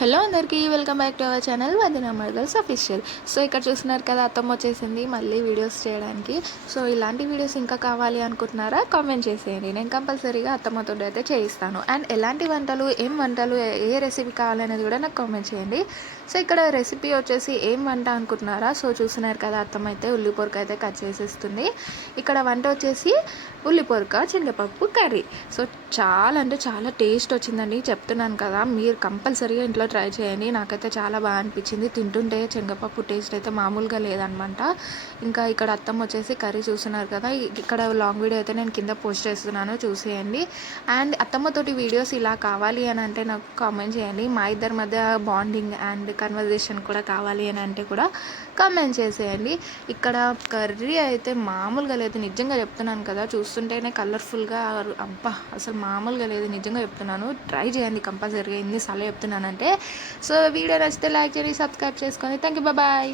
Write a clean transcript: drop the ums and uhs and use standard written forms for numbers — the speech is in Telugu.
హలో అందరికీ welcome back to our channel వదిన మర్దల్స్ అఫీషియల్. సో ఇక్కడ చూస్తున్నారు కదా, అత్తమ్మ వచ్చేసింది మళ్ళీ వీడియోస్ చేయడానికి. సో ఇలాంటి వీడియోస్ ఇంకా కావాలి అనుకుంటున్నారా, కామెంట్ చేసేయండి. నేను కంపల్సరీగా అత్తమ్మతో అయితే చేయిస్తాను. అండ్ ఎలాంటి వంటలు, ఏం వంటలు, ఏ రెసిపీ కావాలనేది కూడా నాకు కామెంట్ చేయండి. సో ఇక్కడ రెసిపీ వచ్చేసి ఏం వంట అనుకుంటున్నారా. సో చూస్తున్నారు కదా, అత్తమ్మ అయితే ఉల్లిపొరక అయితే కట్ చేసేస్తుంది. ఇక్కడ వంట వచ్చేసి ఉల్లిపొరక శనగపప్పు కర్రీ. సో చాలా అంటే చాలా టేస్ట్ వచ్చిందండి, చెప్తున్నాను కదా. మీరు కంపల్సరీగా ఇంట్లో ట్రై చేయండి. నాకైతే చాలా బాగా అనిపించింది. తింటుంటే శనగపప్పు టేస్ట్ అయితే మామూలుగా లేదనమాట. ఇంకా ఇక్కడ అత్తమ్మ వచ్చేసి కర్రీ చూస్తున్నారు కదా. ఇక్కడ లాంగ్ వీడియో అయితే నేను కింద పోస్ట్ చేస్తున్నాను, చూసేయండి. అండ్ అత్తమ్మతోటి వీడియోస్ ఇలా కావాలి అని అంటే నాకు కామెంట్ చేయండి. మా ఇద్దరి మధ్య బాండింగ్ అండ్ కన్వర్జేషన్ కూడా కావాలి అని అంటే కూడా కామెంట్ చేసేయండి. ఇక్కడ కర్రీ అయితే మామూలుగా లేదు, నిజంగా చెప్తున్నాను కదా. చూస్తుంటేనే కలర్ఫుల్గా, అబ్బా అసలు మామూలుగా లేదు, నిజంగా చెప్తున్నాను. ట్రై చేయండి కంపల్సరీగా, ఎన్నిసార్లు చెప్తున్నానంటే. సో వీడియో నచ్చితే లైక్ చేయండి, సబ్స్క్రైబ్ చేసుకోండి. Thank you, bye.